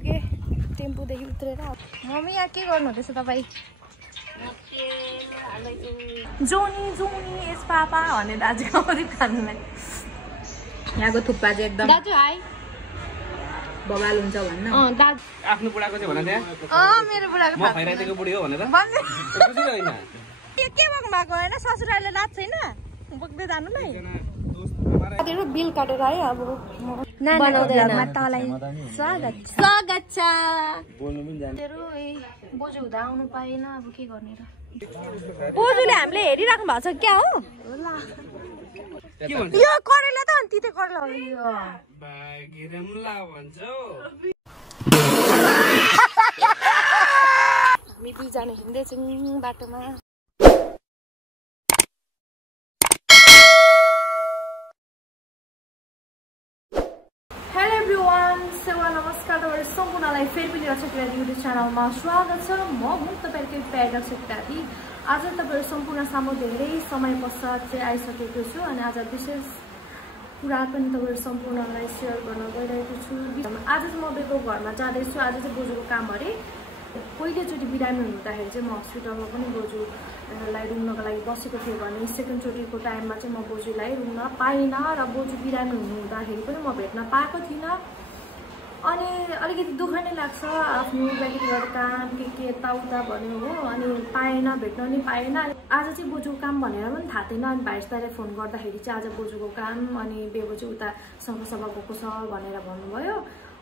आइपुगे टेम्पोदेखि उत्रेर। मम्मी यहाँ के गर्नु हुँदैछ तपाईँ? जोनी जोनी यस पापा भने दाजु आउँदै खानुलाई। यहाँको थुक्पा चाहिँ एकदम दाजु हाई बवाल हुन्छ भन्न। दाजु आफ्नो बुढाको चाहिँ भन त्यहाँ। मेरो बुढाको म खैरातीको बुढी हो भनेर भन्दै खुसी होइन। के बोक्नु भएको होइन? ससुराले लाज छैन बोक्दै जानुलाई। साथीहरु बिल काटेर है अब नानीको घरमा तलाई स्वागत छ। साथीहरु बोजू हुँदा आउनु पाएन, अब के गर्ने र। बोजूले हामीले हेरिराख्नु भएको छ क्या हो? यो करेला त अनि तिते करेला हो यो। हामी दुईजना हिँड्दैछौँ बाटोमा। हेलो एभ्रिवान, सेवा नमस्कार तपाईहरु सम्पूर्णलाई फेरि पनि रक्षक युट्युब च्यानलमा स्वागत छ। म हुँ तपाईहरुको प्यार रक्षक दादी। आज तपाईहरु सम्पूर्ण सामु धेरै समय पश्चात चाहिँ आइसकेको छु अनि आज विशेष कुरा पनि तपाईहरु सम्पूर्णलाई शेयर गर्न गइरहेको छु। आज चाहिँ म बेको घरमा जाँदैछु। आज चाहिँ बोजूको काम अरे। पहिलोचोटि बिरामी हुँदाखेरि चाहिँ म हस्पिटलमा पनि बोजूलाई रुङ्नको लागि बसेको थिएँ भने सेकेन्डचोटिको टाइममा चाहिँ म बोजूलाई रुङ्न पाइनँ र बोजू बिरामी हुँदाखेरि पनि म भेट्न पाएको थिइनँ। अनि अलिकति दुःख नै लाग्छ, आफ्नो व्यक्तिगत काम के यताउता भन्यो हो, अनि पाएन, भेट्न नि पाएन। आज चाहिँ बोजूको काम भनेर पनि थाहा थिएन। अनि भाइस्ताले फोन गर्दाखेरि चाहिँ आज बोजूको काम अनि बेबो चाहिँ उता सङ्घसभा गएको छ भनेर भन्नुभयो।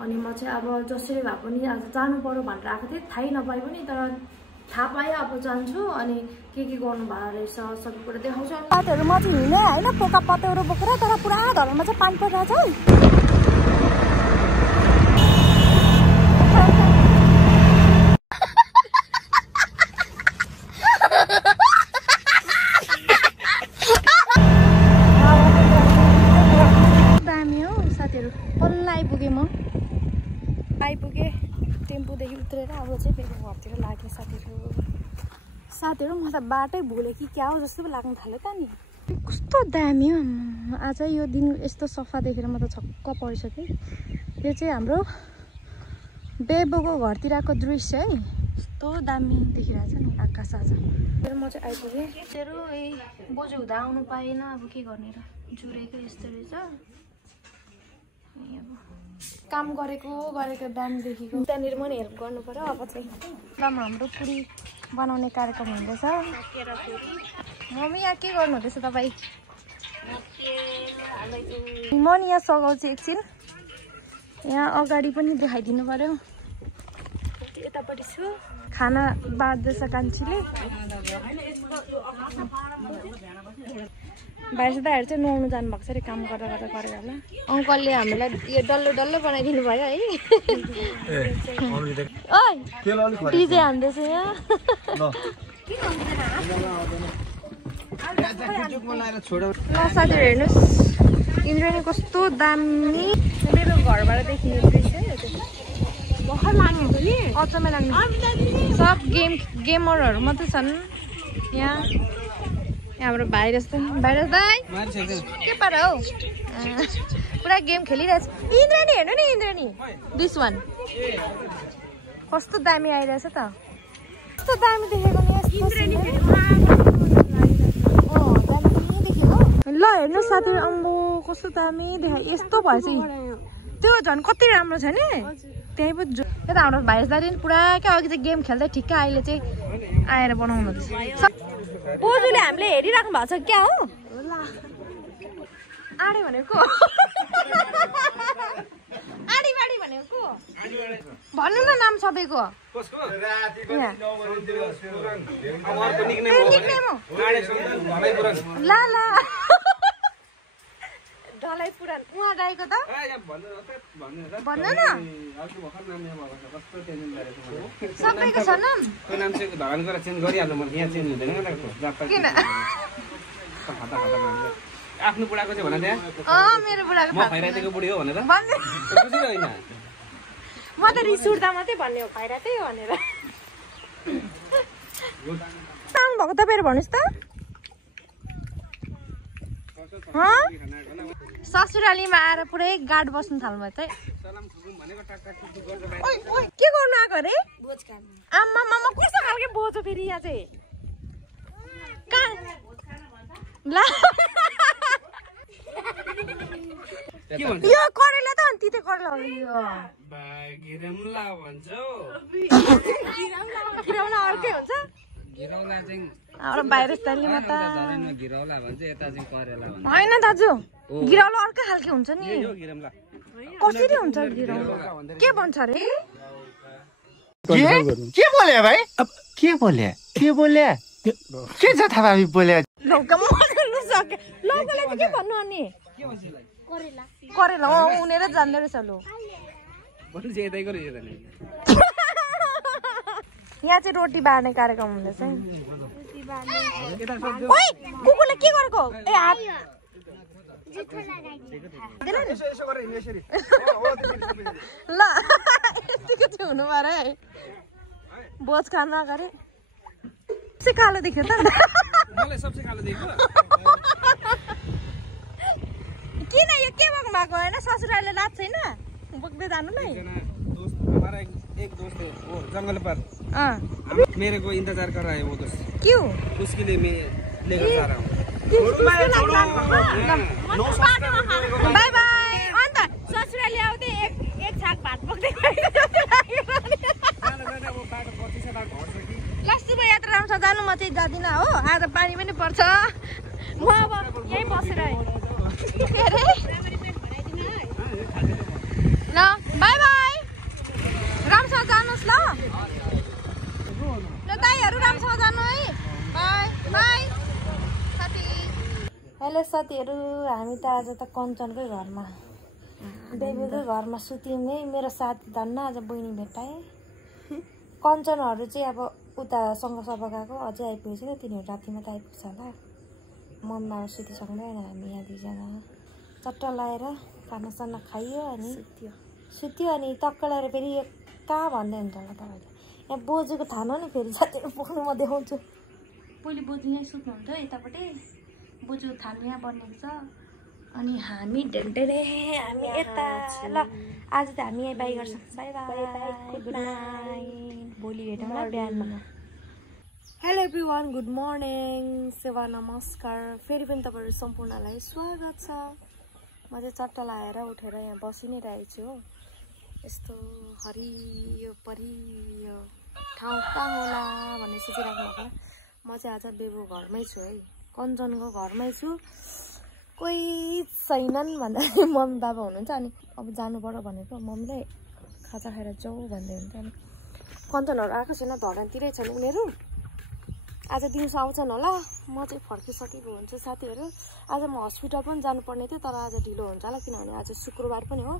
अनि म चाहिँ अब जसरी भए पनि आज जानु पर्यो भनेर आएको थिएँ, थाहै नपाए पनि तर थाहा पाएँ अब जान्छु। अनि के गर्नु भएको रहेछ सबै कुरा देखाउँछु। साथीहरू म चाहिँ हिँडेँ होइन पोका पत्याउरो बोकेर, तर पुरा घरमा चाहिँ पानी परिरहेछ है। दामी हो साथीहरू। बल्ल आइपुगेँ म, आइपुगेँ टेम्पोदेखि उत्रेर अब चाहिँ बेको घरतिर लाग्यो साथीहरू। म त बाटै भुलेँ कि क्या हो जस्तो पो लाग्नु थाल्यो त नि। कस्तो दामी हो आज यो दिन, यस्तो सफा देखेर म त छक्क परिसकेँ। यो चाहिँ हाम्रो बेबोको घरतिरको दृश्य है, कस्तो दामी देखिरहेछ नि आकाश आज। म चाहिँ आइपुगेँ। तेरो बोजू हुँदा आउनु पाएन, अब के गर्ने र। जुरेको यस्तो रहेछ। अब काम गरेको दाम देखेको त्यहाँनिर पनि हेल्प गर्नु पर्यो। अब चाहिँ हाम्रो पुरी बनाउने कार्यक्रम हुँदैछ। मम्मी यहाँ के गर्नु हुँदैछ तपाईँ? म नि यहाँ सघाउँछु एकछिन। यहाँ अगाडि पनि देखाइदिनु पर्यो। यतापट्टि छु, खाना बाँड्दैछ कान्छीले। भाइसदाहरू चाहिँ नुहाउनु जानुभएको छ अरे, काम गरेर होला। अङ्कलले हामीलाई यो डल्लो बनाइदिनु भयो है। डिजे हान्दैछ यहाँ। ल साथीहरू हेर्नुहोस्, इन्द्रेणी कस्तो दामी मेरो घरबाट देखिने दृश्य भर्खर लाग्नु हुन्छ नि, अचम्मै लाग्ने। सब गेमरहरू मात्रै छन् यहाँ। हाम्रो भाइरस दाइ के पार हौ, पुरा गेम खेलिरहेछ। इन्द्रेणी हेर्नु नि, इन्द्रेणी दिस वान कस्तो दामी आइरहेछ त। कस्तो दामी देखेको नि ल हेर्नु साथीहरू। अम्बो कस्तो दामी देखा, यस्तो भएछ त्यो झन् कति राम्रो छ नि। त्यही पो त्यो त हाम्रो भाइसदाले पुरा क्या अघि चाहिँ गेम खेल्दै ठिक्कै अहिले चाहिँ आएर बनाउनु हुँदैछ। बोजूले हामीले हेरिराख्नु भएको छ क्या हो? आडे भनेको आडीबाडी भनेको भन्नु न नाम सबैको। ल ढलाई पुराण उहाँ गाएको त भन्नु न सबैको छ नाम। किन आफ्नो बुढाको चाहिँ भन त्यहाँ। मेरो बुढाको म खैरातीको बुढी हो भनेर खुसी होइन। म त रिस उठ्दा मात्रै भन्ने हो खैरातै हो भनेर। साउन्ड भएको तपाईँहरू भन्नुहोस् त। ससुरालीमा आएर पुरै गाड बस्नु थाल्नु भयो त के गर्नु आएको अरे आम्मा मामा कस्तो खालको बोझ हो फेरि यहाँ चाहिँ ला यो करेला त अनि तिते करेला हो यो घिरौला भन्छ घिरौला अर्कै हुन्छ घिरौला चाहिँ हाम्रो बाहिर स्टाइलमा त झरेनमा घिरौला भन्छ यता चाहिँ करेला भन्छ हैन दाजु घिरौला अर्कै खालको हुन्छ नि यो घिरौला कसरी हुन्छ घिरौला के भन्छ रे के बोले भाइ के बोले के छ थाहा भाइ बोले लौका मर्नु सक्यो लौकाले चाहिँ के भन्नु अनि करेला उनेर जान्दो रहेछ लु यहाँ चाहिँ रोटी बाँड्ने कार्यक्रम हुँदैछ कुकुरले के गरेको ए हात ल यतिको चाहिँ हुनु पर्यो है बोझ खानु अगाडि सबसे कालो देख्यो त किन यो के भएको भएको होइन ससुराले लाज छैन बोक्दै जानुलाई एक दोस्त है वो जंगल पर मेरे को इंतजार कर रहा है वो दोस्त क्यों उसके लिए मैं लेकर जा रहा हूँ बाय बाय अन्त ससुराले आउँदै एक छाक भात बोक्दै लस्टुमा यात्रा आउँछ जानु म चाहिँ जादिनँ हो आज पानी पनि पर्छ म अब यहीँ बसेर ल बाई बाई राम्रोसँग जानुहोस् ल दाइहरू राम्रोसँग जानु है बाई बाई साथी हेलो साथीहरू हामी त आज त कञ्चनकै घरमा बेबीकै घरमा सुत्यौँ है मेरो साथी धन्न आज बहिनी भेट्टाएँ कञ्चनहरू चाहिँ अब उता सङ्घसभा गएको अझै आइपुगेको छैन तिनीहरू रातिमा त आइपुग्छ होला मम्मा सुतिसक्नु होइन हामी यहाँ दुईजना चट्ट लगाएर खानासाना खाइयो अनि सुत्यो अनि टक्क लगाएर फेरि कहाँ भन्दै हुन्छ होला तपाईँले यहाँ बोजूको थाहा नि फेरि साथीहरू पुग्नु म देखाउँछु पहिले बोजू यहाँ सुत्नुहुन्छ यतापट्टि बोजू थाल्नु यहाँ बनिएको छ अनि हामी ढेन्टेरे हामी यता ल आज त हामी यहीँ बाई गर्छौँ बाई बाई गुड नाइट भोलि भेटौँला बिहानमा हेलो एभ्रिवान गुड मर्निङ सेवा नमस्कार फेरि पनि तपाईँहरू सम्पूर्णलाई स्वागत छ म चाहिँ चट्ट लाएर उठेर यहाँ बसि नै रहेको छु हो यस्तो हरियो परियो ठाउँ कहाँ होला भन्ने सोचिराख्नु भएको म चाहिँ आज बेबु घरमै छु है कञ्चनको घरमै छु कोही छैनन् भन्दा मम्मी बाबा हुनुहुन्छ अनि अब जानु पर्यो भनेको मम्मीलाई खाजा खाएर जाऊ भन्दै हुन्छ अनि कञ्चनहरू आएको छैन धरानतिरै छन् उनीहरू आज दिउँसो आउँछन् होला म चाहिँ फर्किसकेको हुन्छु साथीहरू आज म हस्पिटल पनि जानुपर्ने थियो तर आज ढिलो हुन्छ होला किनभने आज शुक्रबार पनि हो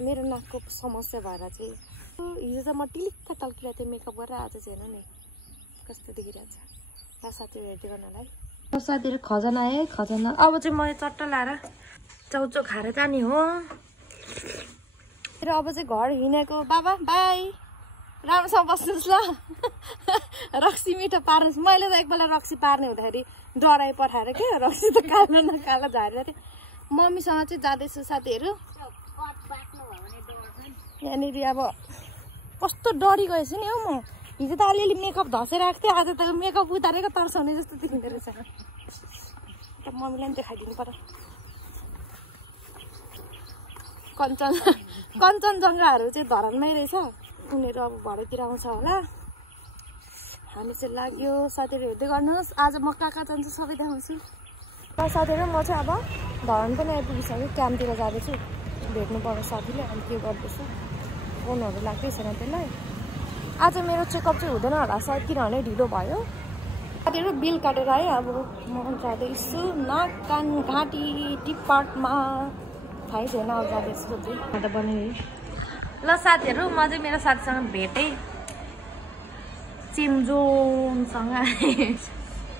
मेरो नाकको समस्या भएर चाहिँ हिजो त म टिलिक्क टल्किरहेको थिएँ मेकअप गरेर आज चाहिँ हेर्नु नि कस्तो देखिरहेको छ ल साथीहरू हेर्दै गर्नलाई साथीहरू खजना आयो खजना अब चाहिँ म चट्ट लाएर चाउचाउ खाएर जाने हो र अब चाहिँ घर हिँडेको बाबा बाई राम्रोसँग बस्नुहोस् ल रक्सी मिठो पार्नुहोस् मैले त एकपल्ट रक्सी पार्ने हुँदाखेरि डराइ पठाएर क्या रक्सी त कालो न कालो झारेर थिएँ मम्मीसँग चाहिँ जाँदैछु साथीहरू यहाँनिर अब कस्तो डरी गएछु नि हौ म हिजो त अलिअलि मेकअप धसेर आएको थिएँ आज त मेकअप उतारेको तर्साउने जस्तो देखिँदो रहेछ त मम्मीलाई पनि देखाइदिनु पर्यो कञ्चनजङ्घाहरू चाहिँ धरानमै रहेछ उनीहरू अब भरेतिर आउँछ होला हामी चाहिँ लाग्यो साथीहरू हेर्दै गर्नुहोस् आज म कहाँ कहाँ जान्छु सबै देखाउँछु र साथीहरू म चाहिँ अब धरान पनि आइपुगिसक्यो क्याम्पतिर जाँदैछु भेट्नु पर्यो साथीले अनि के गर्दैछु फोनहरू लाग्दै छैन त्यसलाई आज मेरो चेकअप चाहिँ हुँदैन होला सायद किनभने ढिलो भयो साथीहरू बिल काटेर आयो अब म जाँदैछु नाक कान घाँटी टिपाटमा थाहै छैन अब जाँदैछु चाहिँ अन्त बनिने ल साथीहरू म चाहिँ मेरो साथीसँग भेटेँ चिम्जोङसँग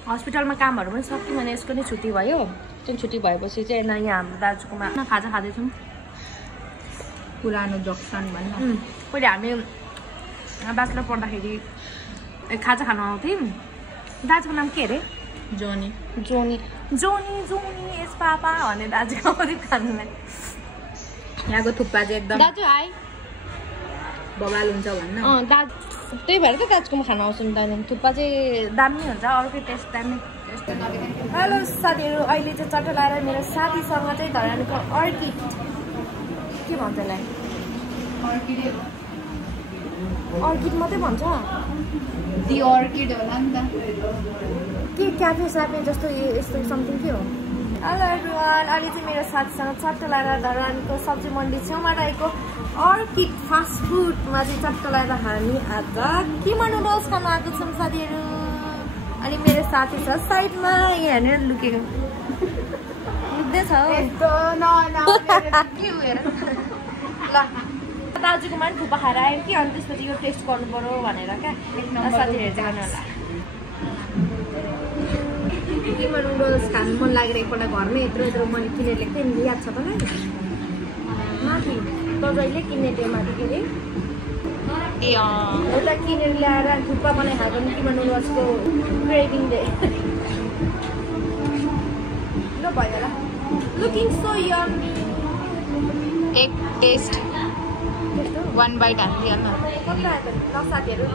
हस्पिटलमा कामहरू पनि सक्यो भने यसको नि छुट्टी भयो त्यो छुट्टी भएपछि चाहिँ यहाँ हाम्रो दाजुकोमा खाजा खाँदैछौँ पुरानो जक्सन भन्नु पहिले हामी ब्याचलर पढ्दाखेरि खाजा खानु आउँथ्यौँ दाजुको नाम के अरे जोनी जोनी जोनी जोनी यस पापा भने दाजुको आउँदै खानुलाई यहाँको थुक्पा चाहिँ एकदम दाजु हाई बवाल हुन्छ भन्न दाजु त्यही भएर त दाजुकोमा खान आउँछु नि त थुक्पा चाहिँ दामी हुन्छ अर्कै टेस्ट दामी। हेलो साथीहरू, अहिले चाहिँ चट्टा लाएर मेरो साथीसँग चाहिँ धरानको अर्किड के भन्छ त्यसलाई अर्किड मात्रै भन्छ दि अर्किड होला नि त के क्याफे स्याफे जस्तो यस्तो समथिङ के हो। हेलो एभ्रिवान, अहिले चाहिँ मेरो साथीसँग चट्टा लाएर धरानको सब्जी मन्डी छेउमा रहेको अर्किड फास्ट फुडमा चाहिँ चट्टा लाएर हामी आज किमा नुडल्स खान आएको छौँ साथीहरू। अनि मेरो साथी छ साइडमा यहाँ हेरेर लुकेको लुक्दैछ ल दाजुकोमा पनि थुक्पा खाएर आयो कि अनि त्यसपछि यो टेस्ट गर्नु पर्यो भनेर क्या साथीहरू चाहिँ गर्नु होला। किमा नुडल्स खानु मन लागेर एकपल्ट घरमै यत्रो यत्रो मैले किनेर ल्याएको थिएँ नि, याद छ तपाईँ माथि तपाईँले किन्ने त्यो माथि के अरे एउटा किनेर ल्याएर थुक्पा बनाइ खाएको नि किमा नुडल्सको क्रेभिङ डे ल भयो होला। लुकिङ सो यम्मी एक टेस्ट 1 बाइट हान्दिहाल्न कता आएको ल साथीहरू